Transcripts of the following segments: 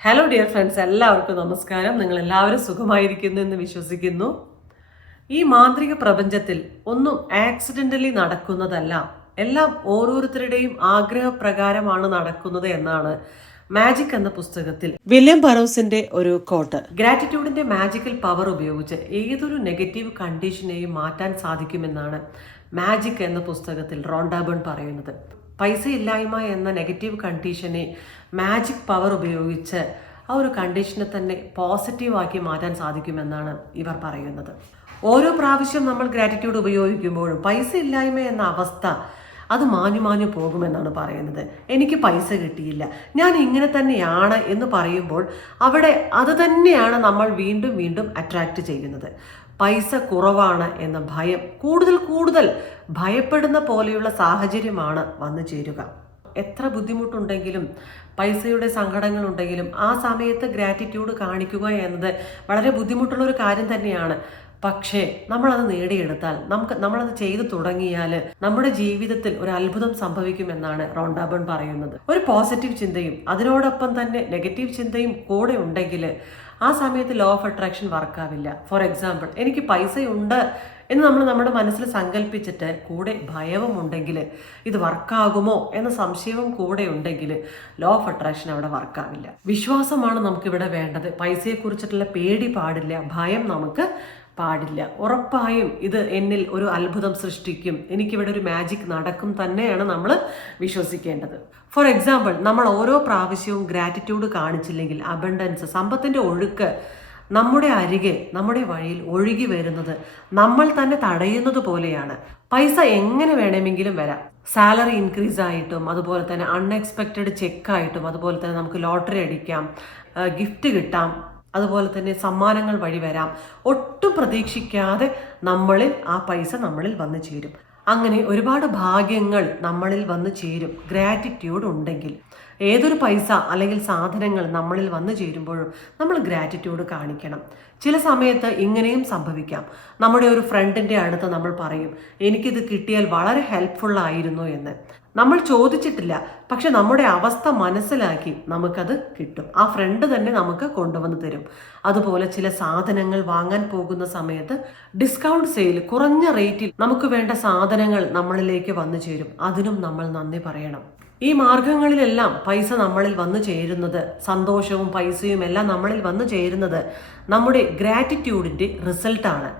Hello dear friends എല്ലാവർക്കും നമസ്കാരം. നിങ്ങൾ എല്ലാവരും സുഖമായിരിക്കുന്നു എന്ന് വിശ്വസിക്കുന്നു. ഈ മാന്ത്രിക പ്രപഞ്ചത്തിൽ ഒന്നും ആക്സിഡന്റലി നടക്കുന്നതല്ല. എല്ലാം ഓരോരുത്തരുടെയും ആഗ്രഹപ്രകാരമാണ് നടക്കുന്നത് എന്നാണ് മാജിക് എന്ന പുസ്തകത്തിൽ. വില്യം ബറോസിന്റെ ഒരു കോട്ട് ഗ്രാറ്റിറ്റ്യൂഡിന്റെ മാജിക്കൽ പവർ ഉപയോഗിച്ച് ഏതൊരു നെഗറ്റീവ് കണ്ടീഷനെയും മാറ്റാൻ സാധിക്കുമെന്നാണ് മാജിക് എന്ന പുസ്തകത്തിൽ റോണ്ടാബൺ പറയുന്നത്. പൈസ ഇല്ലായ്മ എന്ന നെഗറ്റീവ് കണ്ടീഷനെ മാജിക് പവർ ഉപയോഗിച്ച് ആ ഒരു കണ്ടീഷനെ തന്നെ പോസിറ്റീവാക്കി മാറ്റാൻ സാധിക്കുമെന്നാണ് ഇവർ പറയുന്നത്. ഓരോ പ്രാവശ്യം നമ്മൾ ഗ്രാറ്റിറ്റ്യൂഡ് ഉപയോഗിക്കുമ്പോഴും പൈസ ഇല്ലായ്മ എന്ന അവസ്ഥ അത് മാഞ്ഞു മാഞ്ഞു പോകുമെന്നാണ് പറയുന്നത്. എനിക്ക് പൈസ കിട്ടിയില്ല. ഞാൻ ഇങ്ങനെ തന്നെയാണ് എന്ന് പറയുമ്പോൾ അവിടെ അത് തന്നെയാണ് നമ്മൾ വീണ്ടും വീണ്ടും അട്രാക്റ്റ് ചെയ്യുന്നത്. പൈസ കുറവാണ് എന്ന ഭയം കൂടുതൽ കൂടുതൽ ഭയപ്പെടുന്ന പോലെയുള്ള സാഹചര്യമാണ് വന്നു ചേരുക. എത്ര ബുദ്ധിമുട്ടുണ്ടെങ്കിലും പൈസയുടെ സങ്കടങ്ങളുണ്ടെങ്കിലും ആ സമയത്ത് ഗ്രാറ്റിറ്റ്യൂഡ് കാണിക്കുക എന്നത് വളരെ ബുദ്ധിമുട്ടുള്ള ഒരു കാര്യം തന്നെയാണ്. പക്ഷേ നമ്മളത് നേടിയെടുത്താൽ നമുക്ക് നമ്മളത് ചെയ്തു തുടങ്ങിയാൽ നമ്മുടെ ജീവിതത്തിൽ ഒരു അത്ഭുതം സംഭവിക്കുമെന്നാണ് റോണ്ടാബൺ പറയുന്നത്. ഒരു പോസിറ്റീവ് ചിന്തയും അതിനോടൊപ്പം തന്നെ നെഗറ്റീവ് ചിന്തയും കൂടെ ഉണ്ടെങ്കിൽ ആ സമയത്ത് ലോ ഓഫ് അട്രാക്ഷൻ വർക്കാവില്ല ഫോർ എക്സാമ്പിൾ എനിക്ക് പൈസയുണ്ട് എന്ന് നമ്മൾ നമ്മുടെ മനസ്സിൽ സങ്കല്പിച്ചിട്ട് കൂടെ ഭയവും ഉണ്ടെങ്കിൽ ഇത് വർക്കാകുമോ എന്ന സംശയവും കൂടെ ഉണ്ടെങ്കിൽ ലോ ഓഫ് അട്രാക്ഷൻ അവിടെ വർക്കാവില്ല വിശ്വാസമാണ് നമുക്കിവിടെ വേണ്ടത്. പൈസയെക്കുറിച്ചിട്ടുള്ള പേടി പാടില്ല. ഭയം നമുക്ക് പാടില്ല. ഉറപ്പായും ഇത് എന്നിൽ ഒരു അത്ഭുതം സൃഷ്ടിക്കും. എനിക്കിവിടെ ഒരു മാജിക് നടക്കും തന്നെയാണ് നമ്മൾ വിശ്വസിക്കേണ്ടത്. ഫോർ എക്സാമ്പിൾ നമ്മൾ ഓരോ പ്രാവശ്യവും ഗ്രാറ്റിറ്റ്യൂഡ് കാണിച്ചില്ലെങ്കിൽ അബണ്ടൻസ് സമ്പത്തിന്റെ ഒഴുക്ക് നമ്മുടെ അരികെ നമ്മുടെ വഴിയിൽ ഒഴുകി വരുന്നത് നമ്മൾ തന്നെ തടയുന്നത് പോലെയാണ്. പൈസ എങ്ങനെ വേണമെങ്കിലും വരാം. സാലറി ഇൻക്രീസ് ആയിട്ടും അതുപോലെ തന്നെ അൺഎക്സ്പെക്റ്റഡ് ചെക്കായിട്ടും അതുപോലെ തന്നെ നമുക്ക് ലോട്ടറി അടിക്കാം ഗിഫ്റ്റ് കിട്ടാം അതുപോലെ തന്നെ സമ്മാനങ്ങൾ വഴി വരാം. ഒട്ടും പ്രതീക്ഷിക്കാതെ നമ്മളിൽ ആ പൈസ നമ്മളിൽ വന്നു ചേരും. അങ്ങനെ ഒരുപാട് ഭാഗ്യങ്ങൾ നമ്മളിൽ വന്നു ചേരും. ഗ്രാറ്റിറ്റ്യൂഡ് ഉണ്ടെങ്കിൽ. ഏതൊരു പൈസ അല്ലെങ്കിൽ സാധനങ്ങൾ നമ്മളിൽ വന്നു ചേരുമ്പോഴും നമ്മൾ ഗ്രാറ്റിറ്റ്യൂഡ് കാണിക്കണം. ചില സമയത്ത് ഇങ്ങനെയും സംഭവിക്കാം. നമ്മുടെ ഒരു ഫ്രണ്ടിന്റെ അടുത്ത് നമ്മൾ പറയും എനിക്കിത് കിട്ടിയാൽ വളരെ ഹെൽപ്ഫുൾ ആയിരുന്നു എന്ന്. നമ്മൾ ചോദിച്ചിട്ടില്ല പക്ഷെ നമ്മുടെ അവസ്ഥ മനസ്സിലാക്കി നമുക്കത് കിട്ടും. ആ ഫ്രണ്ട് തന്നെ നമുക്ക് കൊണ്ടുവന്ന് തരും. അതുപോലെ ചില സാധനങ്ങൾ വാങ്ങാൻ പോകുന്ന സമയത്ത് ഡിസ്കൗണ്ട് സെയിൽ കുറഞ്ഞ റേറ്റിൽ നമുക്ക് വേണ്ട സാധനങ്ങൾ നമ്മളിലേക്ക് വന്നു ചേരും. അതിനും നമ്മൾ നന്ദി പറയണം. ഈ മാർഗങ്ങളിലെല്ലാം പൈസ നമ്മളിൽ വന്നു ചേരുന്നത് സന്തോഷവും പൈസയും എല്ലാം നമ്മളിൽ വന്നു ചേരുന്നത് നമ്മുടെ ഗ്രാറ്റിറ്റ്യൂഡിന്റെ റിസൾട്ടാണ്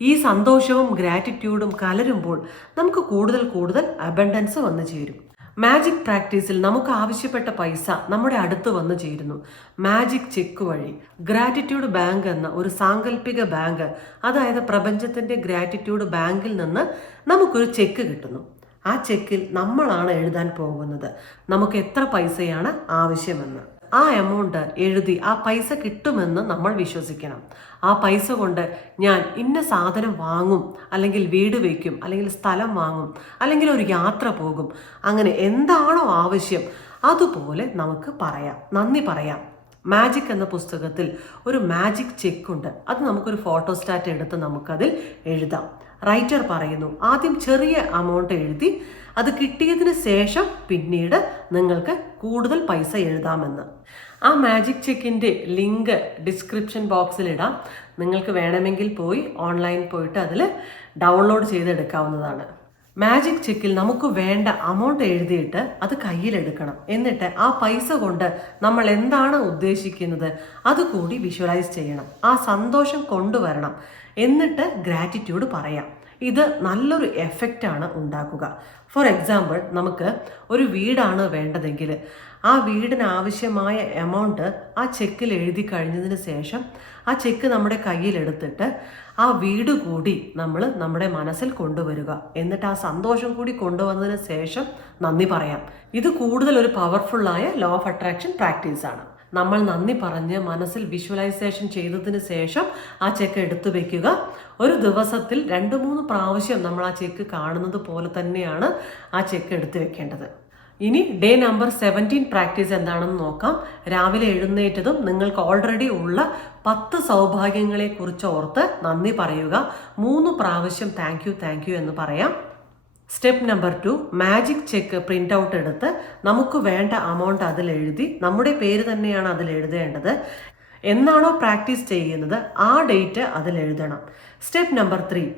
ഈ സന്തോഷവും ഗ്രാറ്റിറ്റ്യൂഡും കലരുമ്പോൾ നമുക്ക് കൂടുതൽ കൂടുതൽ അബണ്ടൻസ് വന്നു ചേരും. മാജിക് പ്രാക്ടീസിൽ നമുക്ക് ആവശ്യപ്പെട്ട പൈസ നമ്മുടെ അടുത്ത് വന്നു ചേരുന്നു. മാജിക് ചെക്ക് വഴി ഗ്രാറ്റിറ്റ്യൂഡ് ബാങ്ക് എന്ന ഒരു സാങ്കല്പിക ബാങ്ക് അതായത് പ്രപഞ്ചത്തിന്റെ ഗ്രാറ്റിറ്റ്യൂഡ് ബാങ്കിൽ നിന്ന് നമുക്കൊരു ചെക്ക് കിട്ടുന്നു. ആ ചെക്കിൽ നമ്മളാണ് എഴുതാൻ പോകുന്നത്. നമുക്ക് എത്ര പൈസയാണ് ആവശ്യമെന്ന്. ആ എമൗണ്ട് എഴുതി ആ പൈസ കിട്ടുമെന്ന് നമ്മൾ വിശ്വസിക്കണം. ആ പൈസ കൊണ്ട് ഞാൻ ഇന്ന സാധനം വാങ്ങും അല്ലെങ്കിൽ വീട് വയ്ക്കും അല്ലെങ്കിൽ സ്ഥലം വാങ്ങും അല്ലെങ്കിൽ ഒരു യാത്ര പോകും. അങ്ങനെ എന്താണോ ആവശ്യം അതുപോലെ നമുക്ക് പറയാം. നന്ദി പറയാം. മാജിക് എന്ന പുസ്തകത്തിൽ ഒരു മാജിക് ചെക്ക് ഉണ്ട്. അത് നമുക്കൊരു ഫോട്ടോസ്റ്റാറ്റ് എടുത്ത് നമുക്കതിൽ എഴുതാം. റൈറ്റർ പറയുന്നു ആദ്യം ചെറിയ അമൗണ്ട് എഴുതി അത് കിട്ടിയതിന് ശേഷം പിന്നീട് നിങ്ങൾക്ക് കൂടുതൽ പൈസ എഴുതാമെന്ന്. ആ മാജിക് ചെക്കിന്റെ ലിങ്ക് ഡിസ്ക്രിപ്ഷൻ ബോക്സിലിടാം നിങ്ങൾക്ക് വേണമെങ്കിൽ പോയി ഓൺലൈൻ പോയിട്ട് അതിൽ ഡൗൺലോഡ് ചെയ്തെടുക്കാവുന്നതാണ്. മാജിക് ചെക്കിൽ നമുക്ക് വേണ്ട അമൗണ്ട് എഴുതിയിട്ട് അത് കയ്യിലെടുക്കണം. എന്നിട്ട് ആ പൈസ കൊണ്ട് നമ്മൾ എന്താണ് ഉദ്ദേശിക്കുന്നത്? അതുകൂടി വിഷ്വലൈസ് ചെയ്യണം. ആ സന്തോഷം കൊണ്ടുവരണം. എന്നിട്ട് ഗ്രാറ്റിറ്റ്യൂഡ് പറയാം. ഇത് നല്ലൊരു എഫക്റ്റാണ് ഉണ്ടാക്കുക. ഫോർ എക്സാമ്പിൾ നമുക്ക് ഒരു വീടാണ് വേണ്ടതെങ്കിൽ ആ വീടിന് ആവശ്യമായ എമൗണ്ട് ആ ചെക്കിൽ എഴുതി കഴിഞ്ഞതിന് ശേഷം ആ ചെക്ക് നമ്മുടെ കയ്യിലെടുത്തിട്ട് ആ വീട് കൂടി നമ്മൾ നമ്മുടെ മനസ്സിൽ കൊണ്ടുവരിക. എന്നിട്ട് ആ സന്തോഷം കൂടി കൊണ്ടുവന്നതിന് ശേഷം നന്ദി പറയാം. ഇത് കൂടുതൽ ഒരു പവർഫുള്ളായ ലോ ഓഫ് അട്രാക്ഷൻ പ്രാക്ടീസാണ് നമ്മൾ നന്ദി പറഞ്ഞ് മനസ്സിൽ വിഷ്വലൈസേഷൻ ചെയ്തതിന് ശേഷം ആ ചെക്ക് എടുത്തു വെക്കുക. ഒരു ദിവസത്തിൽ രണ്ട് മൂന്ന് പ്രാവശ്യം നമ്മൾ ആ ചെക്ക് കാണുന്നത് പോലെ തന്നെയാണ് ആ ചെക്ക് എടുത്തു വെക്കേണ്ടത്. ഇനി ഡേ നമ്പർ സെവന്റീൻ പ്രാക്ടീസ് എന്താണെന്ന് നോക്കാം. രാവിലെ എഴുന്നേറ്റതും നിങ്ങൾക്ക് ഓൾറെഡി ഉള്ള പത്ത് സൗഭാഗ്യങ്ങളെ കുറിച്ച് ഓർത്ത് നന്ദി പറയുക. മൂന്ന് പ്രാവശ്യം താങ്ക് യു താങ്ക് യു എന്ന് പറയാം. Step number two magic cheque print out എടുത്ത് നമുക്ക് വേണ്ട അമൗണ്ട് അതിൽ എഴുതി നമ്മുടെ പേര് തന്നെയാണ് അതിൽ എഴുതേണ്ടത്. എന്നാണോ പ്രാക്ടീസ് ചെയ്യുന്നത്? ആ ഡേറ്റ് അതിൽ എഴുതണം. Step number three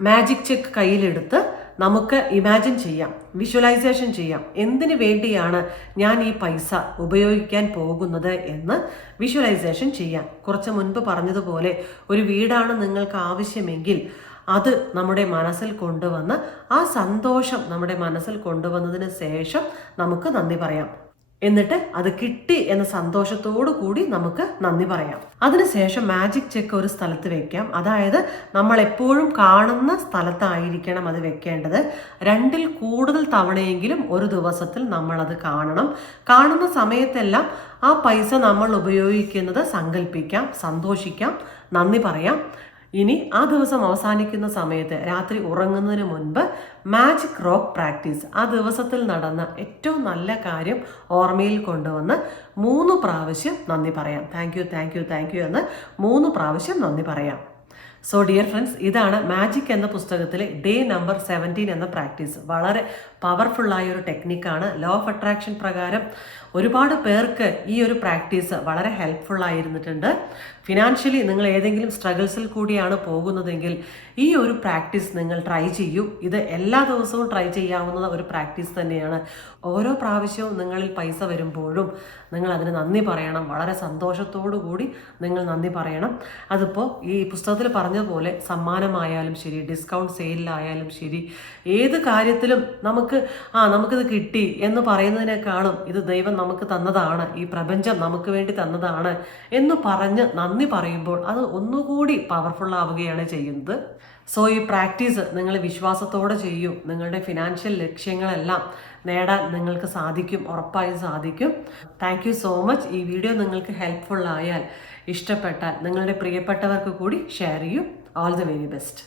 magic cheque കയ്യിലെടുത്ത് നമുക്ക് ഇമാജിൻ ചെയ്യാം വിഷ്വലൈസേഷൻ ചെയ്യാം. എന്തിനു വേണ്ടിയാണ് ഞാൻ ഈ പൈസ ഉപയോഗിക്കാൻ പോകുന്നത് എന്ന് വിഷ്വലൈസേഷൻ ചെയ്യാം. കുറച്ച് മുൻപ് പറഞ്ഞതുപോലെ ഒരു വീടാണ് നിങ്ങൾക്ക് ആവശ്യമെങ്കിൽ അത് നമ്മുടെ മനസ്സിൽ കൊണ്ടുവന്ന് ആ സന്തോഷം നമ്മുടെ മനസ്സിൽ കൊണ്ടുവന്നതിന് ശേഷം നമുക്ക് നന്ദി പറയാം. എന്നിട്ട് അത് കിട്ടി എന്ന സന്തോഷത്തോടു കൂടി നമുക്ക് നന്ദി പറയാം. അതിനുശേഷം മാജിക് ചെക്ക് ഒരു സ്ഥലത്ത് വെക്കാം. അതായത് നമ്മൾ എപ്പോഴും കാണുന്ന സ്ഥലത്തായിരിക്കണം അത് വെക്കേണ്ടത്. രണ്ടിൽ കൂടുതൽ തവണയെങ്കിലും ഒരു ദിവസത്തിൽ നമ്മൾ അത് കാണണം. കാണുന്ന സമയത്തെല്ലാം ആ പൈസ നമ്മൾ ഉപയോഗിക്കുന്നത് സങ്കല്പിക്കാം സന്തോഷിക്കാം നന്ദി പറയാം. ഇനി ആ ദിവസം അവസാനിക്കുന്ന സമയത്ത് രാത്രി ഉറങ്ങുന്നതിന് മുൻപ് മാജിക് റോക്ക് പ്രാക്ടീസ് ആ ദിവസത്തിൽ നടന്ന ഏറ്റവും നല്ല കാര്യം ഓർമ്മയിൽ കൊണ്ടുവന്ന് മൂന്ന് പ്രാവശ്യം നന്ദി പറയാം. Thank you thank you thank you എന്ന് മൂന്ന് പ്രാവശ്യം നന്ദി പറയാം. സോ ഡിയർ ഫ്രണ്ട്സ് ഇതാണ് മാജിക് എന്ന പുസ്തകത്തിലെ ഡേ നമ്പർ സെവന്റീൻ എന്ന പ്രാക്ടീസ് വളരെ പവർഫുള്ളായ ഒരു ടെക്നിക്കാണ് ലോ ഓഫ് അട്രാക്ഷൻ പ്രകാരം ഒരുപാട് പേർക്ക് ഈ ഒരു പ്രാക്ടീസ് വളരെ ഹെൽപ്ഫുള്ളായിരുന്നിട്ടുണ്ട് ഫിനാൻഷ്യലി നിങ്ങൾ ഏതെങ്കിലും സ്ട്രഗിൾസിൽ കൂടിയാണ് പോകുന്നതെങ്കിൽ ഈ ഒരു പ്രാക്ടീസ് നിങ്ങൾ ട്രൈ ചെയ്യൂ. ഇത് എല്ലാ ദിവസവും ട്രൈ ചെയ്യാവുന്ന ഒരു പ്രാക്ടീസ് തന്നെയാണ്. ഓരോ പ്രാവശ്യവും നിങ്ങളിൽ പൈസ വരുമ്പോഴും നിങ്ങൾ അതിന് നന്ദി പറയണം. വളരെ സന്തോഷത്തോടു കൂടി നിങ്ങൾ നന്ദി പറയണം. അതിപ്പോൾ ഈ പുസ്തകത്തിൽ പറഞ്ഞതുപോലെ സമ്മാനമായാലും ശരി ഡിസ്കൗണ്ട് സെയിലായാലും ശരി ഏത് കാര്യത്തിലും നമുക്ക് ആ നമുക്കിത് കിട്ടി എന്ന് പറയുന്നതിനേക്കാളും ഇത് ദൈവം നമുക്ക് തന്നതാണ് ഈ പ്രപഞ്ചം നമുക്ക് വേണ്ടി തന്നതാണ് എന്ന് പറഞ്ഞ് നന്ദി പറയുമ്പോൾ അത് ഒന്നുകൂടി പവർഫുൾ ആവുകയാണ് ചെയ്യുന്നത്. സോ ഈ പ്രാക്ടീസ് നിങ്ങൾ വിശ്വാസത്തോടെ ചെയ്യൂ. നിങ്ങളുടെ ഫിനാൻഷ്യൽ ലക്ഷ്യങ്ങളെല്ലാം നേടാൻ നിങ്ങൾക്ക് സാധിക്കും ഉറപ്പായും സാധിക്കും. താങ്ക് സോ മച്ച് ഈ വീഡിയോ നിങ്ങൾക്ക് ഹെൽപ്ഫുൾ ആയാൽ ഇഷ്ടപ്പെട്ടാൽ നിങ്ങളുടെ പ്രിയപ്പെട്ടവർക്ക് കൂടി ഷെയർ ചെയ്യൂ. All the very best